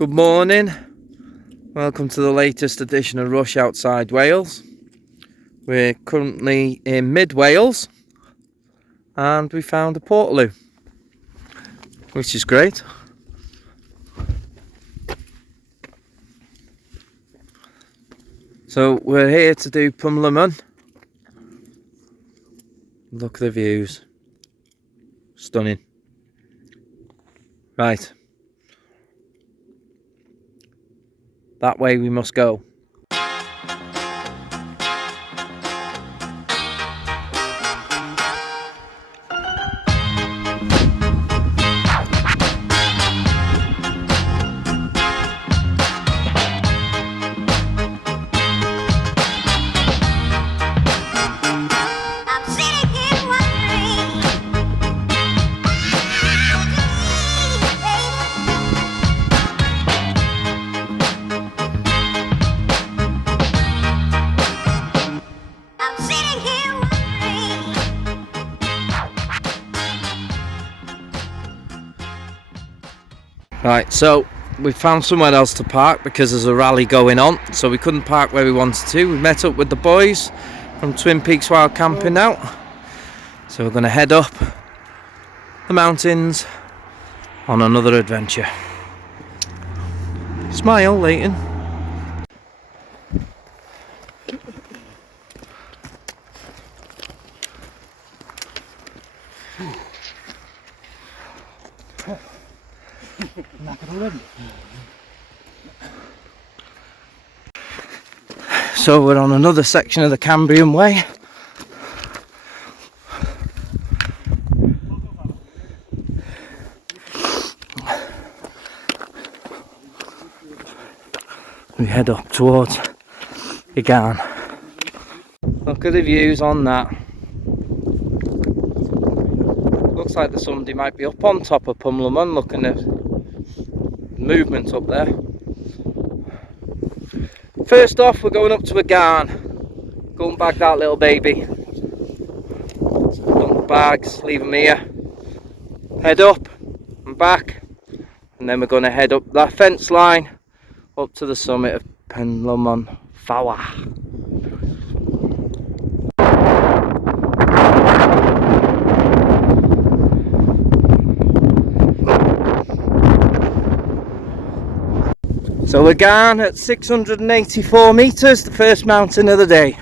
Good morning, welcome to the latest edition of Rush Outside Wales. We're currently in mid-Wales and we found a portaloo, which is great. So we're here to do Pumlumon. Look at the views, stunning. Right, that way we must go. Right, so we found somewhere else to park because there's a rally going on, so we couldn't park where we wanted to. We met up with the boys from Twin Peaks Wildcamper now, so we're going to head up the mountains on another adventure. Smile, Leighton. So we're on another section of the Cambrian way. We head up towards Igan. Look at the views on that. Looks like there's somebody might be up on top of Pumlumon looking at movement up there. First off, we're going up to Igan. Go and bag that little baby. So dump the bags, leave them here. Head up and back, and then we're going to head up that fence line up to the summit of Pumlumon Fawr. So we're gone at 684 metres, the first mountain of the day.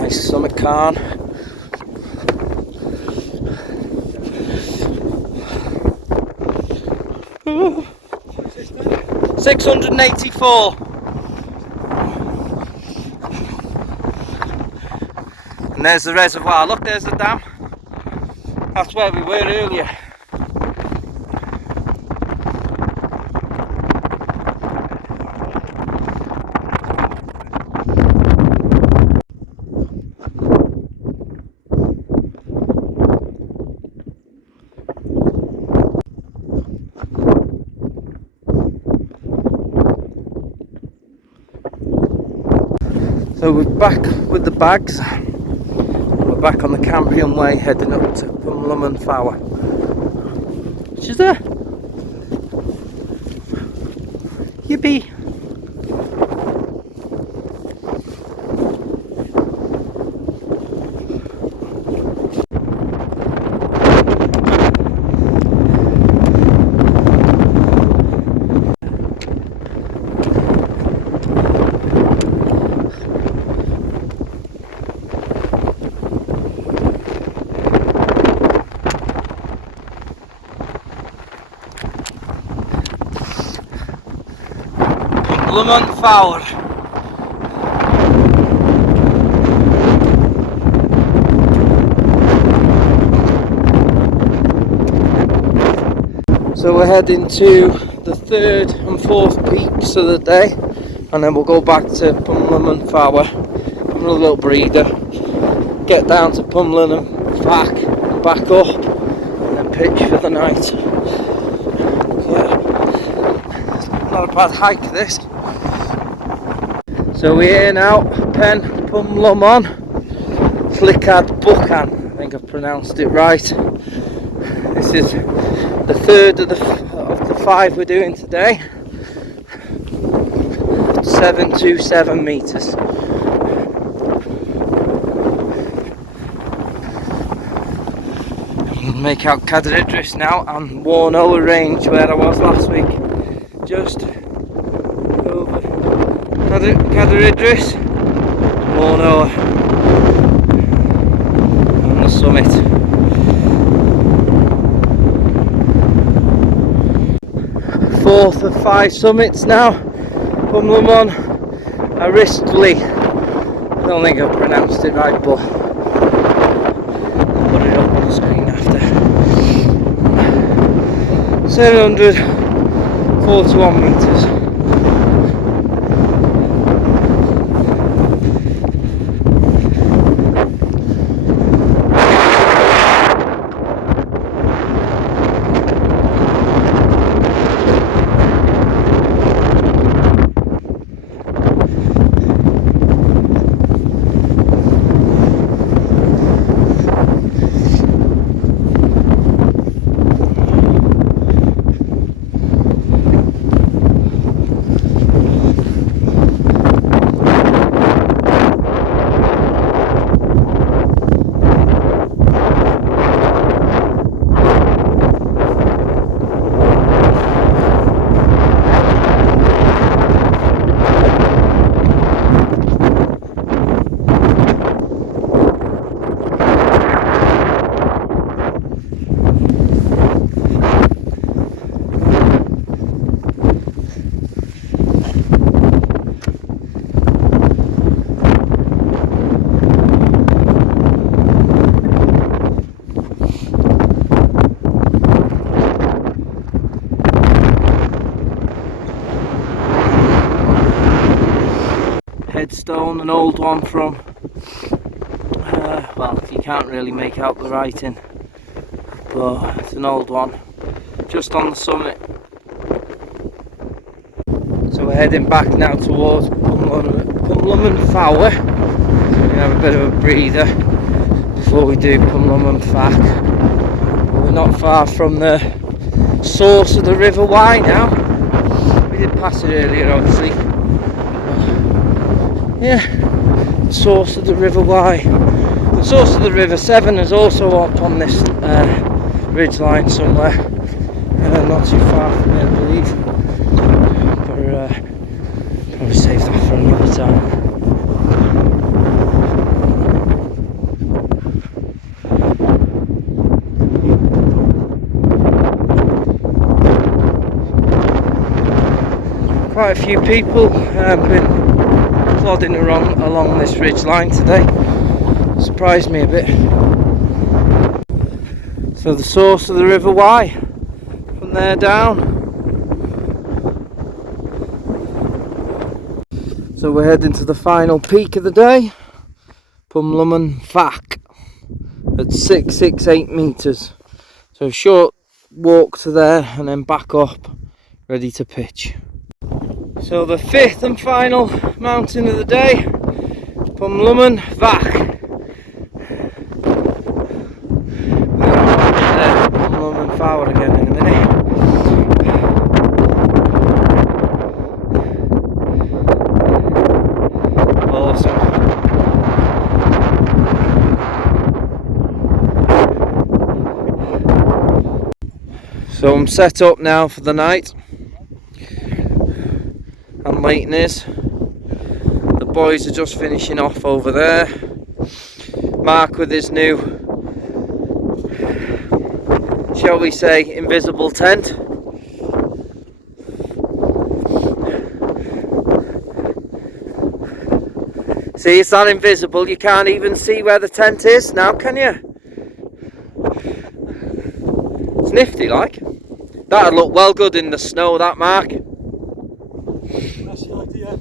Nice summit cairn. Ooh. 684. And there's the reservoir. Look, there's the dam. That's where we were earlier. So we're back with the bags. Back on the Cambrian way, heading up to Pumlumon Fawr. She's there. Yippee! Pumlumon Fawr. So we're heading to the third and fourth peaks of the day, and then we'll go back to Pumlumon Fawr, have a little breather, get down to Pumlumon and back up, and then pitch for the night. Yeah, not a bad hike this. So we're here now, Pen Pumlumon, Flickad Buchan. I think I've pronounced it right. This is the third of the 5 we're doing today. 727 meters. Make out Cadair Idris now and Warnoa range where I was last week. Just over Cadair Idris, Warnoa on the summit. Fourth of 5 summits now. Pumlumon, Aristli. I don't think I've pronounced it right, but I'll put it up on the screen after. 741 meters. Headstone, an old one from, well, you can't really make out the writing, but it's an old one, just on the summit. So we're heading back now towards Pumlumon Fawr. So we can have a bit of a breather before we do Pumlumon Fach. We're not far from the source of the River Wye now. We did pass it earlier, obviously. Yeah, the source of the River Wye. The source of the River Severn is also up on this ridgeline somewhere, not too far from it, I believe. But probably save that for another time. Quite a few people have been plodding along this ridge line today. Surprised me a bit. So the source of the River Wye, from there down. So we're heading to the final peak of the day, Pumlumon Fach, at 668 meters. So a short walk to there and then back up, ready to pitch. So the 5th and final mountain of the day, Pumlumon Fach. Pumlumon Fawr again in a minute. Awesome. So I'm set up now for the night. I'm waiting is. The boys are just finishing off over there. Mark with his new, shall we say, invisible tent. See, it's not invisible, you can't even see where the tent is now, can you? It's nifty like. That'd look well good in the snow, that, Mark. That's the idea.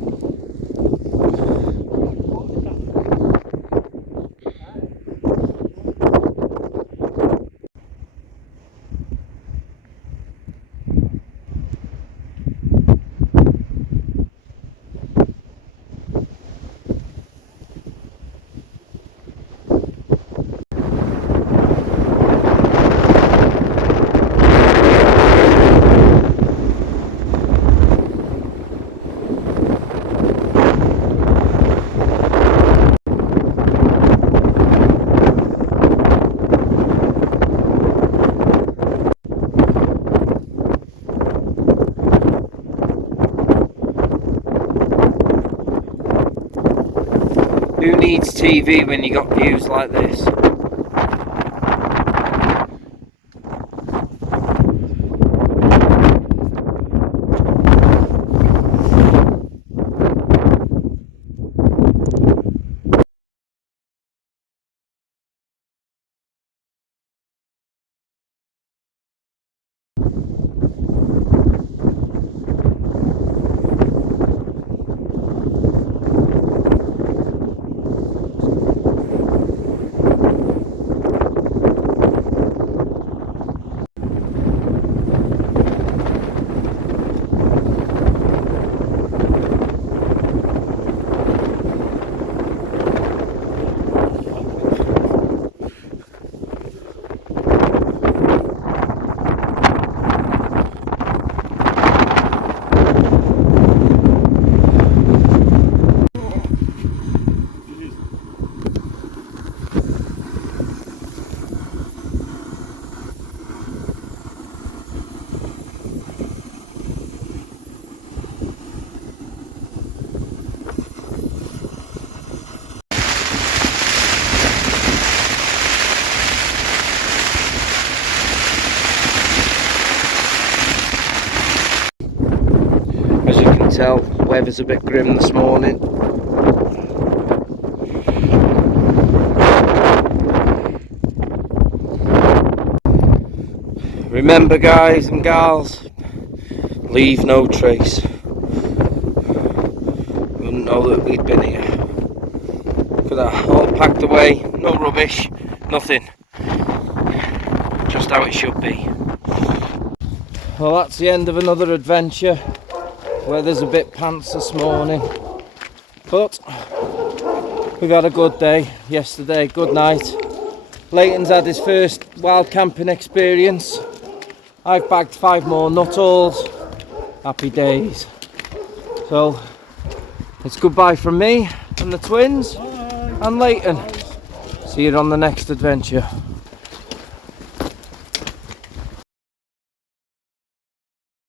Who needs TV when you got views like this? As you can tell, weather's a bit grim this morning. Remember, guys and gals, leave no trace. Wouldn't know that we'd been here. Look at that, all packed away, no rubbish, nothing. Just how it should be. Well, that's the end of another adventure. Weather's a bit pants this morning, but we've had a good day yesterday, good night. Leighton's had his first wild camping experience. I've bagged 5 more nuttalls. Happy days. So it's goodbye from me and the twins and Leighton. See you on the next adventure.